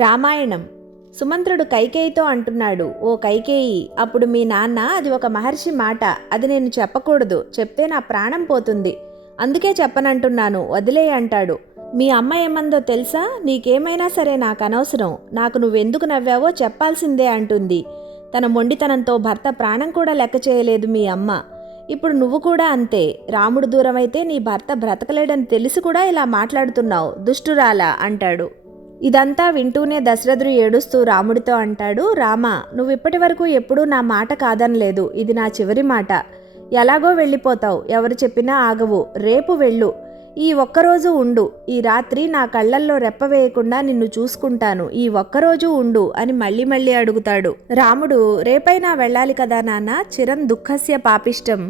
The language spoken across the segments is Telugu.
రామాయణం. సుమంత్రుడు కైకేయితో అంటున్నాడు, ఓ కైకేయి, అప్పుడు మీ నాన్న అది ఒక మహర్షి మాట, అది నేను చెప్పకూడదు, చెప్తే నా ప్రాణం పోతుంది, అందుకే చెప్పనంటున్నాను, వదిలే అంటాడు. మీ అమ్మ ఏమందో తెలుసా? నీకేమైనా సరే నాకు అనవసరం, నాకు నువ్వెందుకు నవ్వావో చెప్పాల్సిందే అంటుంది. తన మొండితనంతో భర్త ప్రాణం కూడా లెక్క చేయలేదు మీ అమ్మ. ఇప్పుడు నువ్వు కూడా అంతే. రాముడు దూరమైతే నీ భర్త బ్రతకలేడని తెలిసి కూడా ఇలా మాట్లాడుతున్నావు, దుష్టురాలా అంటాడు. ఇదంతా వింటూనే దశరథుడు ఏడుస్తూ రాముడితో అంటాడు, రామా, నువ్విప్పటి వరకు ఎప్పుడూ నా మాట కాదనలేదు, ఇది నా చివరి మాట. ఎలాగో వెళ్ళిపోతావు, ఎవరు చెప్పినా ఆగవు, రేపు వెళ్ళు, ఈ ఒక్కరోజు ఉండు, ఈ రాత్రి నా కళ్ళల్లో రెప్పవేయకుండా నిన్ను చూసుకుంటాను, ఈ ఒక్కరోజు ఉండు అని మళ్ళీ మళ్ళీ అడుగుతాడు. రాముడు, రేపైనా వెళ్ళాలి కదా నాన్న, చిరం దుఃఖస్య పాపిష్టం,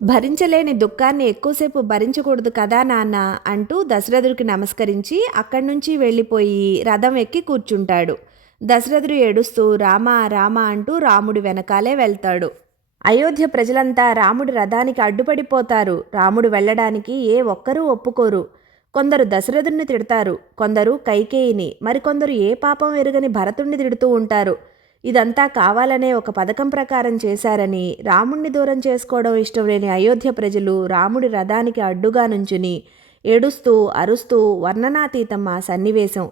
భరించలేని దుఃఖాన్ని ఎక్కువసేపు భరించకూడదు కదా నాన్న అంటూ దశరథుడికి నమస్కరించి అక్కడి నుంచి వెళ్ళిపోయి రథం ఎక్కి కూర్చుంటాడు. దశరథుడు ఏడుస్తూ రామా రామా అంటూ రాముడి వెనకాలే వెళ్తాడు. అయోధ్య ప్రజలంతా రాముడి రథానికి అడ్డుపడిపోతారు. రాముడు వెళ్ళడానికి ఏ ఒక్కరూ ఒప్పుకోరు. కొందరు దశరథుడిని తిడతారు, కొందరు కైకేయిని, మరికొందరు ఏ పాపం ఎరుగని భరతుణ్ణి తిడుతూ ఉంటారు. ఇదంతా కావాలనే ఒక పథకం ప్రకారం చేశారని, రాముణ్ణి దూరం చేసుకోవడం ఇష్టం లేని అయోధ్య ప్రజలు రాముడి రథానికి అడ్డుగా నుంచుని ఏడుస్తూ అరుస్తూ వర్ణనాతీతం ఆ సన్నివేశం.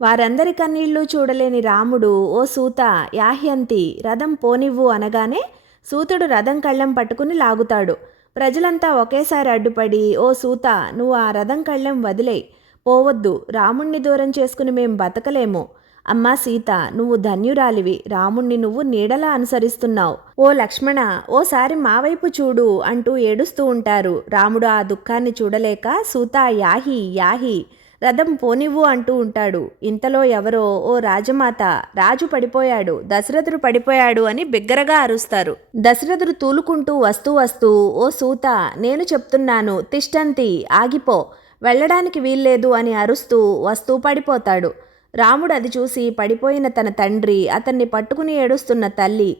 వారందరి కన్నీళ్లు చూడలేని రాముడు, ఓ సూత యాహ్యంతి, రథం పోనివ్వు అనగానే సూతుడు రథం కళ్ళెం పట్టుకుని లాగుతాడు. ప్రజలంతా ఒకేసారి అడ్డుపడి, ఓ సూత, నువ్వు ఆ రథం కళ్ళెం వదిలేయ్, పోవద్దు, రాముణ్ణి దూరం చేసుకుని మేం బతకలేము. అమ్మా సీత, నువ్వు ధన్యురాలివి, రాముణ్ణి నువ్వు నీడలా అనుసరిస్తున్నావు. ఓ లక్ష్మణ, ఓసారి మా వైపు చూడు అంటూ ఏడుస్తూ ఉంటారు. రాముడు ఆ దుఃఖాన్ని చూడలేక, సూత యాహి యాహి, రథం పోనివ్వు అంటూ ఉంటాడు. ఇంతలో ఎవరో, ఓ రాజమాత, రాజు పడిపోయాడు, దశరథుడు పడిపోయాడు అని బిగ్గరగా అరుస్తారు. దశరథుడు తూలుకుంటూ వస్తూ వస్తూ, ఓ సూత, నేను చెప్తున్నాను, తిష్టంతి, ఆగిపో, వెళ్ళడానికి వీల్లేదు అని అరుస్తూ వస్తూ పడిపోతాడు. రాముడు అది చూసి పడిపోయిన తన తండ్రి, అతన్ని పట్టుకుని ఏడుస్తున్న తల్లి,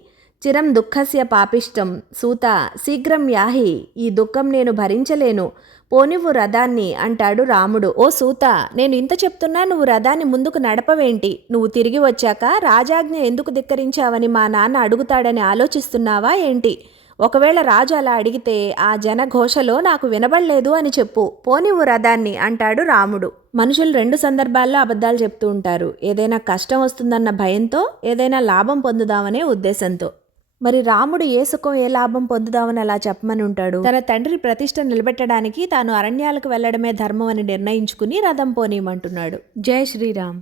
చిరం దుఃఖస్య పాపిష్టం, సూత శీఘ్రం యాహి, ఈ దుఃఖం నేను భరించలేను, పోనివ్వు రథాన్ని అంటాడు రాముడు. ఓ సూత, నేను ఇంత చెప్తున్నా నువ్వు రథాన్ని ముందుకు నడపవేంటి? నువ్వు తిరిగి వచ్చాక రాజాజ్ఞ ఎందుకు ధిక్కరించావని మా నాన్న అడుగుతాడని ఆలోచిస్తున్నావా ఏంటి? ఒకవేళ రాజు అలా అడిగితే ఆ జనఘోషలో నాకు వినబడలేదు అని చెప్పు, పోనివ్వు రథాన్ని అంటాడు రాముడు. మనుషులు రెండు సందర్భాల్లో అబద్ధాలు చెప్తూ ఉంటారు, ఏదైనా కష్టం వస్తుందన్న భయంతో, ఏదైనా లాభం పొందుదామనే ఉద్దేశంతో. మరి రాముడు ఏ సుఖం ఏ లాభం పొందుదామని అలా చెప్పమని ఉంటాడు? తన తండ్రి ప్రతిష్ట నిలబెట్టడానికి తాను అరణ్యాలకు వెళ్లడమే ధర్మం అని నిర్ణయించుకుని రథం పోనీయమంటున్నాడు. జై శ్రీరామ్.